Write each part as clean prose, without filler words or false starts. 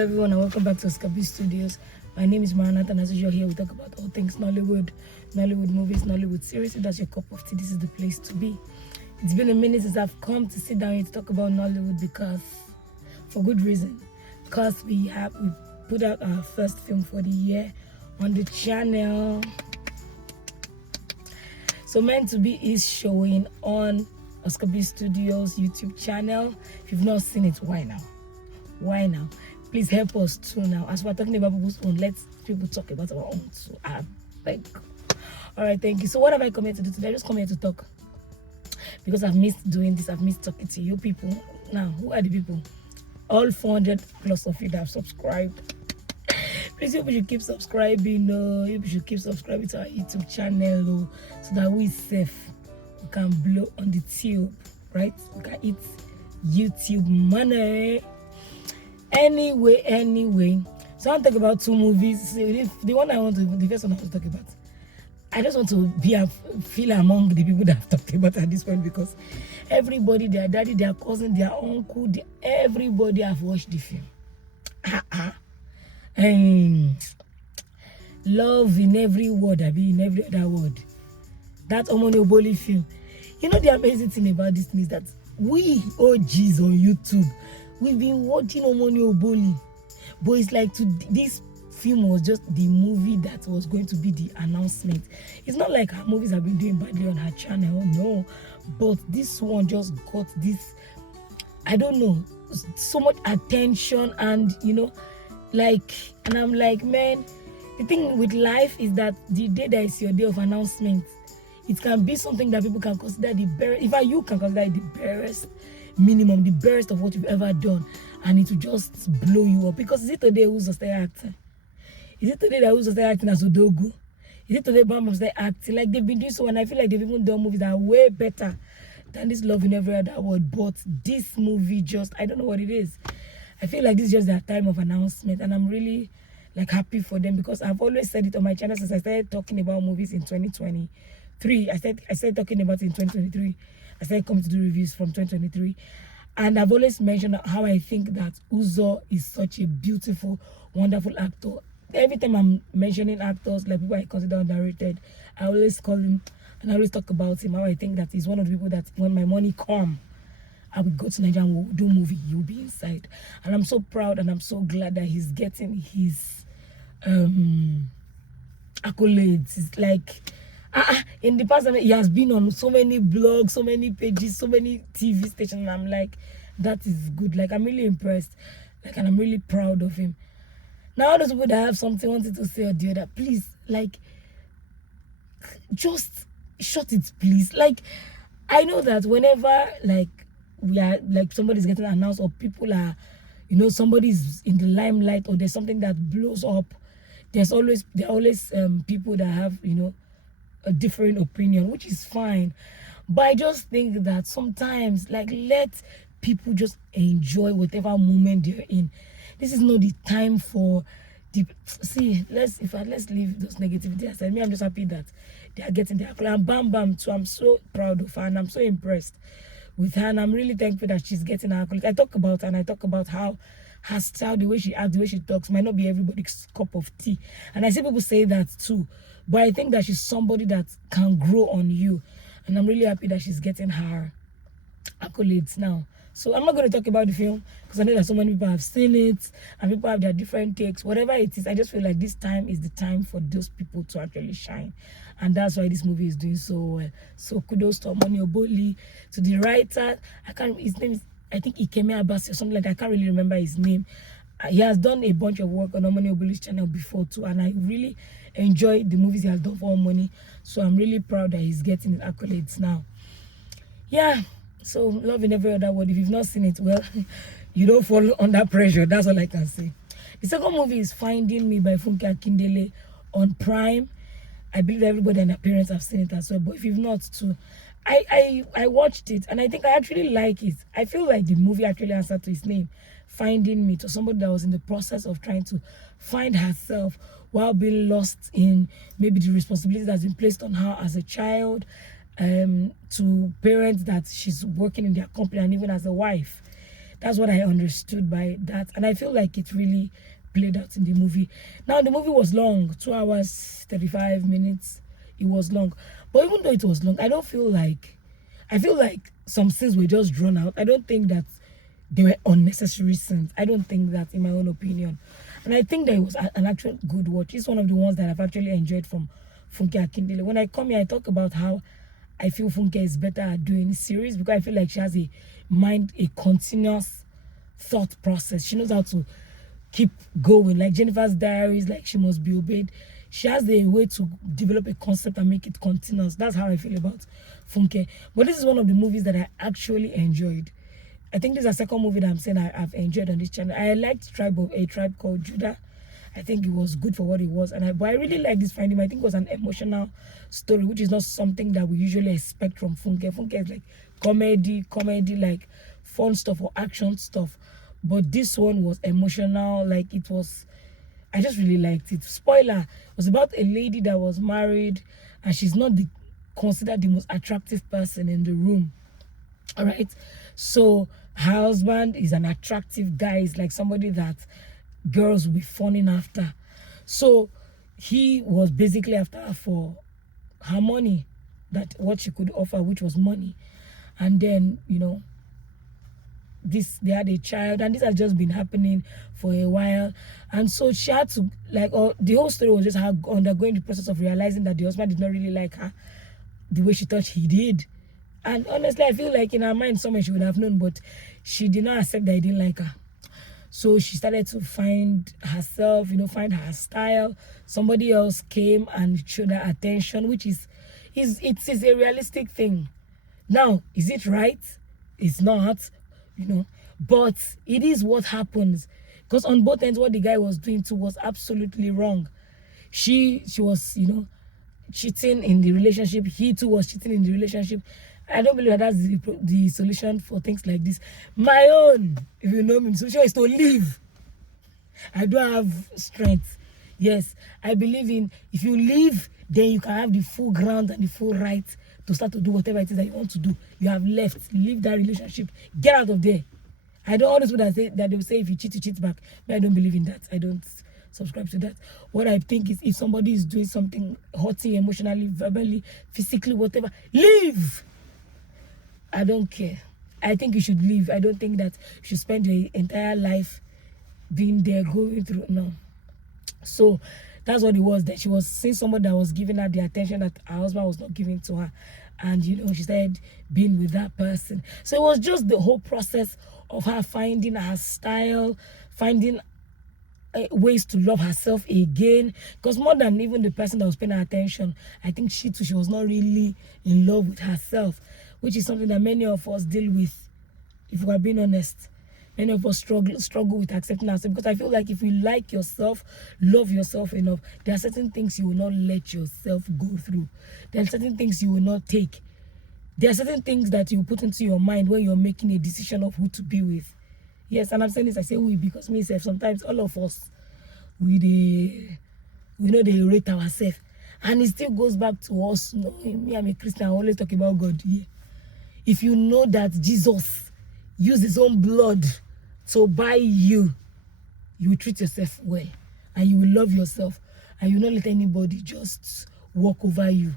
Hello everyone and welcome back to B.Studios. My name is Maranatha and as usual here we talk about all things Nollywood movies, Nollywood series. If that's your cup of tea, this is the place to be. It's been a minute since I've come to sit down here to talk about Nollywood because, for good reason, because we put out our first film for the year on the channel. So Meant to Be is showing on B.Studios YouTube channel. If you've not seen it, why now? Please help us too now. As we're talking about people's own, let's people talk about our own too. I beg. All right, thank you. So what have I come here to do today? I just come here to talk because I've missed doing this. I've missed talking to you people. Now, who are the people? All 400 plus of you that have subscribed. Please, you should keep subscribing. You should keep subscribing to our YouTube channel so that we can blow on the tube, right? We can eat YouTube money. Anyway, so I want to talk about two movies. The first one I want to talk about, I just want to feel among the people that I've talked about at this point, because everybody, their daddy, their cousin, their uncle, everybody have watched the film. Love in every word, in every other word. That Omoni Oboli film. You know the amazing thing about this thing is that we OGs on YouTube, we've been watching Omoni Oboli, but it's like this film was just the movie that was going to be the announcement. It's not like her movies have been doing badly on her channel, no, but this one just got this, I don't know, so much attention, and and I'm like, man, the thing with life is that the day that is your day of announcement, it can be something that people can consider the barest, if you can consider it the barest minimum, the barest of what you've ever done, and it will just blow you up. Because is it today who's start acting? Is it today that who's start acting as Odogu? Is it today Bam start acting? Like they've been doing so, and I feel like they've even done movies that are way better than this Love in Every Other Word. But this movie just, I don't know what it is. I feel like this is just their time of announcement, and I'm really happy for them, because I've always said it on my channel since I started talking about movies in 2023. I started talking about it in 2023. I started coming to do reviews from 2023, and I've always mentioned how I think that Uzo is such a beautiful, wonderful actor. Every time I'm mentioning actors, like people I consider underrated, I always call him and I always talk about him, how I think that he's one of the people that when my money come, I would go to Nigeria and we'll do movie, you'll be inside. And I'm so proud and I'm so glad that he's getting his accolades. It's like, in the past, he has been on so many blogs, so many pages, so many TV stations, and I'm like, that is good. Like, I'm really impressed, and I'm really proud of him. Now, all those people that have something wanted to say or the other, please, just shut it, please. I know that whenever, we are, somebody's getting announced, or people are, somebody's in the limelight, or there's something that blows up, there are always people that have, a different opinion, which is fine. But I just think that sometimes, let people just enjoy whatever moment they're in. This is not the time for let's leave those negativity aside. Me, I'm just happy that they are getting their accolade. And Bam too, I'm so proud of her, and I'm so impressed with her, and I'm really thankful that she's getting her accolade. I talk about her, and I talk about how her style, the way she acts, the way she talks, might not be everybody's cup of tea. And I see people say that too. But I think that she's somebody that can grow on you. And I'm really happy that she's getting her accolades now. So I'm not going to talk about the film, because I know that so many people have seen it and people have their different takes. Whatever it is, I just feel like this time is the time for those people to actually shine. And that's why this movie is doing so well. So kudos to Omoni Oboli, to the writer. His name is, I think, Ikeme Abasi or something like that. I can't really remember his name. He has done a bunch of work on Omoni Oboli's channel before too, and I really enjoy the movies he has done for Omoni. So I'm really proud that he's getting the accolades now. Yeah, so Love in Every Other Word. If you've not seen it, well, you don't fall under pressure. That's all I can say. The second movie is Finding Me by Funke Akindele on Prime. I believe everybody and their parents have seen it as well. But if you've not too, I watched it, and I think I actually like it. I feel like the movie actually answered to its name, Finding Me, to somebody that was in the process of trying to find herself while being lost in maybe the responsibility that's been placed on her as a child, to parents that she's working in their company, and even as a wife. That's what I understood by that, and I feel like it really played out in the movie. Now the movie was long, 2 hours 35 minutes. It was long, but even though it was long, I feel like some scenes were just drawn out. I don't think that they were unnecessary scenes. I don't think that, in my own opinion. And I think that it was an actual good watch. It's one of the ones that I've actually enjoyed from Funke Akindele. When I come here, I talk about how I feel Funke is better at doing series, because I feel like she has a continuous thought process. She knows how to keep going. Like Jennifer's Diaries, like She Must Be Obeyed. She has a way to develop a concept and make it continuous. That's how I feel about Funke. But this is one of the movies that I actually enjoyed. I think this is the second movie that I'm saying I've enjoyed on this channel. I liked A Tribe Called Judah. I think it was good for what it was. But I really like this Finding. I think it was an emotional story, which is not something that we usually expect from Funke. Funke is like comedy, like fun stuff or action stuff. But this one was emotional. Like, it was, I just really liked it. Spoiler, it was about a lady that was married and she's not considered the most attractive person in the room. All right. So her husband is an attractive guy. He's like somebody that girls will be fawning after. So he was basically after her for her money, that what she could offer, which was money. And then, you know, they had a child, and this has just been happening for a while. And so she had to, like, the whole story was just her undergoing the process of realizing that the husband did not really like her the way she thought he did. And honestly, I feel like in her mind somewhere she would have known, but she did not accept that he didn't like her. So she started to find herself, you know, find her style. Somebody else came and showed her attention, which is a realistic thing. Now, is it right? It's not, you know, but it is what happens. Because on both ends, what the guy was doing too was absolutely wrong. She was, you know, cheating in the relationship. He too was cheating in the relationship. I don't believe that that's the solution for things like this. My own, if you know me, solution is to leave. I don't have strength. Yes, I believe in, if you leave, then you can have the full ground and the full right to start to do whatever it is that you want to do. You have left. Leave that relationship. Get out of there. I don't always want to say that they will say if you cheat, you cheat back. But I don't believe in that. I don't subscribe to that. What I think is, if somebody is doing something hurting emotionally, verbally, physically, whatever, leave. I don't care. I think you should leave. I don't think that you should spend your entire life being there, going through. No. So that's what it was. That she was seeing someone that was giving her the attention that her husband was not giving to her. And, you know, she started being with that person. So it was just the whole process of her finding her style, finding ways to love herself again. Because more than even the person that was paying her attention, I think she too, she was not really in love with herself, which is something that many of us deal with, if we are being honest. Many of us struggle with accepting ourselves, because I feel like if you like yourself, love yourself enough, there are certain things you will not let yourself go through. There are certain things you will not take. There are certain things that you put into your mind when you're making a decision of who to be with. Yes, and I'm saying this, I say we, because myself, sometimes all of us, we know they rate ourselves. And it still goes back to us. You know, me, I'm a Christian, I always talk about God here. If you know that Jesus used his own blood to buy you, you will treat yourself well, and you will love yourself, and you will not let anybody just walk over you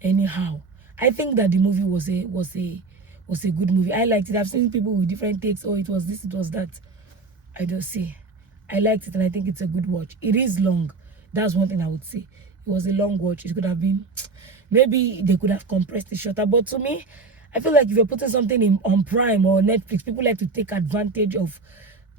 anyhow. I think that the movie was a good movie. I liked it. I've seen people with different takes. Oh, it was this, it was that. I don't see. I liked it, and I think it's a good watch. It is long. That's one thing I would say. It was a long watch. It could have been, maybe they could have compressed it shorter. But to me, I feel like if you're putting something on Prime or Netflix, people like to take advantage of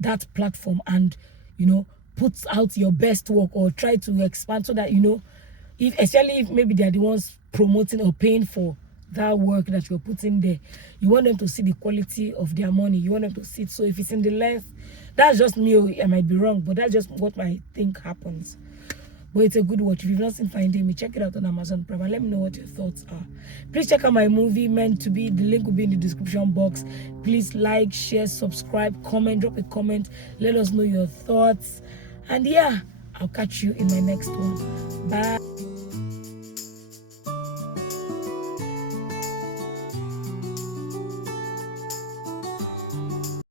that platform and, you know, put out your best work or try to expand so that, you know, especially if maybe they're the ones promoting or paying for that work that you're putting there, you want them to see the quality of their money. You want them to see it. So if it's in the length, that's just me. I might be wrong, but that's just what I think happens. But it's a good watch. If you've not seen Finding Me, check it out on Amazon Prime and let me know what your thoughts are. Please check out my movie, Meant to Be. The link will be in the description box. Please like, share, subscribe, comment, drop a comment. Let us know your thoughts. And yeah, I'll catch you in my next one. Bye.